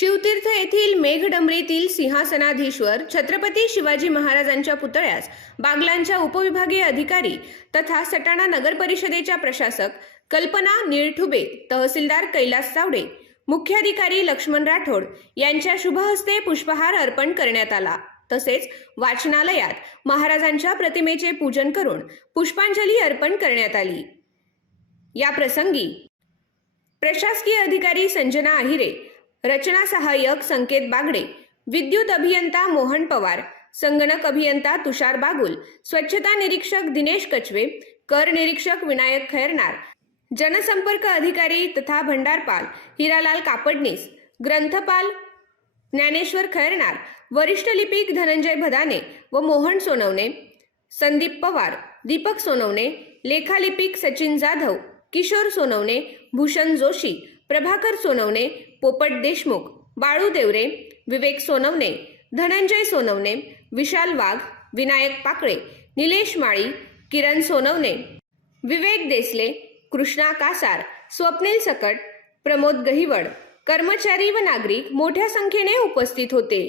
शिवतीर्थ येथील मेघडमरीतील सिंहासनाधीश्वर छत्रपती शिवाजी महाराजांच्या पुतळ्यास बागलांच्या उपविभागीय अधिकारी तथा सटाणा नगर परिषदेच्या प्रशासक कल्पना निळठुबे तहसीलदार कैलास चावडे मुख्याधिकारी लक्ष्मण राठोड यांच्या शुभहस्ते पुष्पहार अर्पण करण्यात आला. तसेच वाचनालयात महाराजांच्या प्रतिमेचे पूजन करून पुष्पांजली अर्पण करण्यात आली. या प्रसंगी प्रशासकीय अधिकारी संजना आहिरे रचना सहाय्यक संकेत बागडे विद्युत अभियंता मोहन पवार संगणक अभियंता तुषार बागुल स्वच्छता निरीक्षक दिनेश कचवे कर निरीक्षक विनायक खैरनार जनसंपर्क अधिकारी तथा भंडारपाल हिरालाल कापडनीस ग्रंथपाल ज्ञानेश्वर खैरनार वरिष्ठ लिपिक धनंजय भदाने व मोहन सोनवणे संदीप पवार दीपक सोनवणे लेखालिपिक सचिन जाधव किशोर सोनवणे भूषण जोशी प्रभाकर सोनवणे पोपट देशमुख बाळू देवरे विवेक सोनवणे धनंजय सोनवणे विशाल वाघ विनायक पाकळे निलेश माळी किरण सोनवणे विवेक देसले कृष्णा कासार स्वप्नील सकट प्रमोद गहिवड कर्मचारी व नागरिक मोठ्या संख्येने उपस्थित होते.